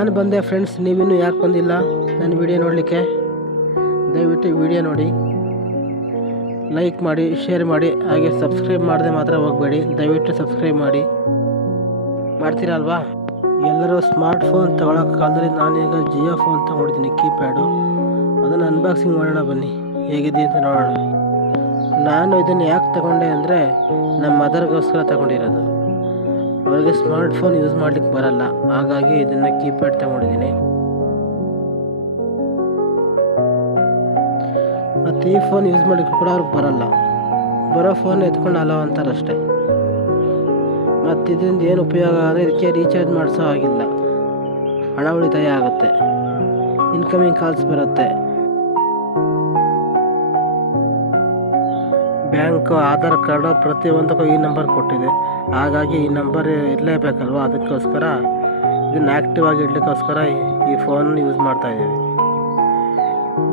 ನಾನು ಬಂದೆ ಫ್ರೆಂಡ್ಸ್, ನೀವಿನ್ನೂ ಯಾಕೆ ಬಂದಿಲ್ಲ ನನ್ನ ವಿಡಿಯೋ ನೋಡಲಿಕ್ಕೆ? ದಯವಿಟ್ಟು ವಿಡಿಯೋ ನೋಡಿ, ಲೈಕ್ ಮಾಡಿ, ಶೇರ್ ಮಾಡಿ, ಹಾಗೆ ಸಬ್ಸ್ಕ್ರೈಬ್ ಮಾಡದೆ ಮಾತ್ರ ಹೋಗಬೇಡಿ. ದಯವಿಟ್ಟು ಸಬ್ಸ್ಕ್ರೈಬ್ ಮಾಡ್ತೀರಲ್ವಾ? ಎಲ್ಲರೂ ಸ್ಮಾರ್ಟ್ ಫೋನ್ ತಗೊಳ್ಳೋ ಕಾಲದಲ್ಲಿ ನಾನೀಗ ಜಿಯೋ ಫೋನ್ ತೊಗೊಂಡಿದ್ದೀನಿ, ಕೀಪ್ಯಾಡು. ಅದನ್ನು ಅನ್ಬಾಕ್ಸಿಂಗ್ ಮಾಡೋಣ ಬನ್ನಿ, ಹೇಗಿದೆ ಅಂತ ನೋಡೋಣ. ನಾನು ಇದನ್ನು ಯಾಕೆ ತಗೊಂಡೆ ಅಂದರೆ ನಮ್ಮ ಮದರ್ಗೋಸ್ಕರ ತಗೊಂಡಿರೋದು. ಅವರಿಗೆ ಸ್ಮಾರ್ಟ್ ಫೋನ್ ಯೂಸ್ ಮಾಡ್ಲಿಕ್ಕೆ ಬರಲ್ಲ, ಹಾಗಾಗಿ ಇದನ್ನು ಕೀಪ್ಯಾಡ್ ತಗೊಂಡಿದ್ದೀನಿ. ಮತ್ತು ಈ ಫೋನ್ ಯೂಸ್ ಮಾಡಲಿಕ್ಕೆ ಕೂಡ ಅವ್ರಿಗೆ ಬರಲ್ಲ, ಬರೋ ಫೋನ್ ಎತ್ಕೊಂಡು ಅಲೋ ಅಂತಾರಷ್ಟೇ. ಮತ್ತು ಇದರಿಂದ ಏನು ಉಪಯೋಗ ಅಂದರೆ ಇದಕ್ಕೆ ರೀಚಾರ್ಜ್ ಮಾಡಿಸೋ ಆಗಿಲ್ಲ, ಹಣ ಉಳಿತಾಯ ಆಗುತ್ತೆ, ಇನ್ಕಮಿಂಗ್ ಕಾಲ್ಸ್ ಬರುತ್ತೆ. ಬ್ಯಾಂಕು, ಆಧಾರ್ ಕಾರ್ಡು ಪ್ರತಿಯೊಂದಕ್ಕೂ ಈ ನಂಬರ್ ಕೊಟ್ಟಿದೆ, ಹಾಗಾಗಿ ಈ ನಂಬರ್ ಇರಲೇಬೇಕಲ್ವ. ಅದಕ್ಕೋಸ್ಕರ ಇದನ್ನು ಆ್ಯಕ್ಟಿವ್ ಆಗಿ ಇಡಲಿಕ್ಕೋಸ್ಕರ ಈ ಫೋನ್ ಯೂಸ್ ಮಾಡ್ತಾಯಿದ್ದೀವಿ.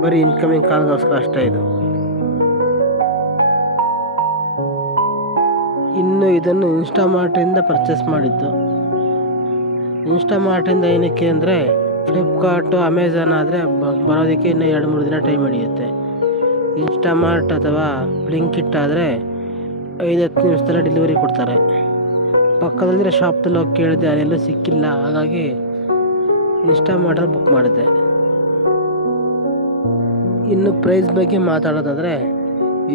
ಬರೀ ಇನ್ಕಮಿಂಗ್ ಕಾಲ್ಗೋಸ್ಕರ ಅಷ್ಟೇ ಇದು. ಇನ್ನು ಇದನ್ನು ಇನ್ಸ್ಟಾಮಾರ್ಟಿಂದ ಪರ್ಚೇಸ್ ಮಾಡಿದ್ದು. ಇನ್ಸ್ಟಾಮಾರ್ಟಿಂದ ಏನಕ್ಕೆ ಅಂದರೆ ಫ್ಲಿಪ್ಕಾರ್ಟು, ಅಮೆಝಾನ್ ಆದರೆ ಬರೋದಕ್ಕೆ ಇನ್ನೂ 2-3 ದಿನ ಟೈಮ್ ಹಿಡಿಯುತ್ತೆ. ಇನ್ಸ್ಟಾಮಾರ್ಟ್ ಅಥವಾ ಬ್ಲಿಂಕಿಟ್ ಆದರೆ 5-10 ನಿಮಿಷದಲ್ಲೇ ಡೆಲಿವರಿ ಕೊಡ್ತಾರೆ. ಪಕ್ಕದಲ್ಲಿರೋ ಶಾಪ್ದಲ್ಲಿ ಹೋಗಿ ಕೇಳಿದೆ, ಅಲ್ಲೆಲ್ಲೂ ಸಿಕ್ಕಿಲ್ಲ, ಹಾಗಾಗಿ ಇನ್ಸ್ಟಾಮಾರ್ಟಲ್ಲಿ ಬುಕ್ ಮಾಡಿದ್ದೆ. ಇನ್ನು ಪ್ರೈಸ್ ಬಗ್ಗೆ ಮಾತಾಡೋದಾದರೆ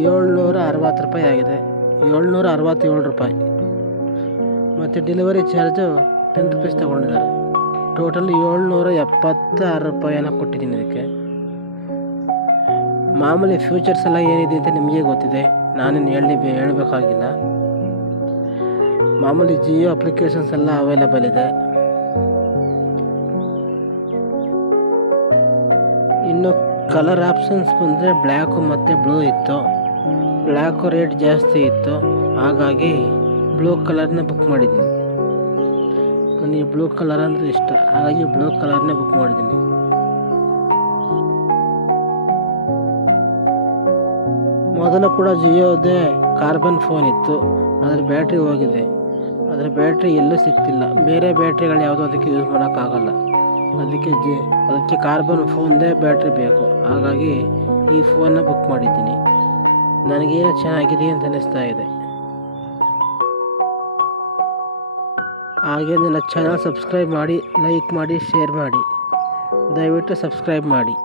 760 ರೂಪಾಯಿ ಆಗಿದೆ, 767 ರೂಪಾಯಿ. ಮತ್ತು ಡೆಲಿವರಿ ಚಾರ್ಜು 10 ರೂಪೀಸ್ ತಗೊಂಡಿದ್ದಾರೆ. ಟೋಟಲ್ 776 ರೂಪಾಯಿನ ಕೊಟ್ಟಿದ್ದೀನಿ ಇದಕ್ಕೆ. ಮಾಮೂಲಿ ಫ್ಯೂಚರ್ಸ್ ಎಲ್ಲ ಏನಿದೆ ಅಂತ ನಿಮಗೆ ಗೊತ್ತಿದೆ, ನಾನೇನು ಹೇಳಬೇಕಾಗಿಲ್ಲ. ಮಾಮೂಲಿ ಜಿಯೋ ಅಪ್ಲಿಕೇಶನ್ಸ್ ಎಲ್ಲ ಅವೈಲೇಬಲ್ ಇದೆ. ಇನ್ನು ಕಲರ್ ಆಪ್ಷನ್ಸ್ ಬಂದರೆ ಬ್ಲ್ಯಾಕು ಮತ್ತು ಬ್ಲೂ ಇತ್ತು. ಬ್ಲ್ಯಾಕು ರೇಟ್ ಜಾಸ್ತಿ ಇತ್ತು, ಹಾಗಾಗಿ ಬ್ಲೂ ಕಲರ್ನೇ ಬುಕ್ ಮಾಡಿದ್ದೀನಿ. ನನಗೆ ಬ್ಲೂ ಕಲರ್ ಅಂದರೆ ಇಷ್ಟ, ಹಾಗಾಗಿ ಬ್ಲೂ ಕಲರ್ನೇ ಬುಕ್ ಮಾಡಿದ್ದೀನಿ. ಮೊದಲು ಕೂಡ ಜಿಯೋದೇ ಕಾರ್ಬನ್ ಫೋನ್ ಇತ್ತು, ಅದರ ಬ್ಯಾಟ್ರಿ ಹೋಗಿದೆ. ಅದರ ಬ್ಯಾಟ್ರಿ ಎಲ್ಲೂ ಸಿಗ್ತಿಲ್ಲ, ಬೇರೆ ಬ್ಯಾಟ್ರಿಗಳು ಯಾವುದೋ ಅದಕ್ಕೆ ಯೂಸ್ ಮಾಡೋಕ್ಕಾಗಲ್ಲ. ಅದಕ್ಕೆ ಕಾರ್ಬನ್ ಫೋನ್ದೇ ಬ್ಯಾಟ್ರಿ ಬೇಕು, ಹಾಗಾಗಿ ಈ ಫೋನ್ನ ಬುಕ್ ಮಾಡಿದ್ದೀನಿ. ನನಗೇನು ಚೆನ್ನಾಗಿದೆ ಅಂತ ಅನ್ನಿಸ್ತಾ ಇದೆ. ಹಾಗೆ ನನ್ನ ಚಾನಲ್ ಸಬ್ಸ್ಕ್ರೈಬ್ ಮಾಡಿ, ಲೈಕ್ ಮಾಡಿ, ಶೇರ್ ಮಾಡಿ. ದಯವಿಟ್ಟು ಸಬ್ಸ್ಕ್ರೈಬ್ ಮಾಡಿ.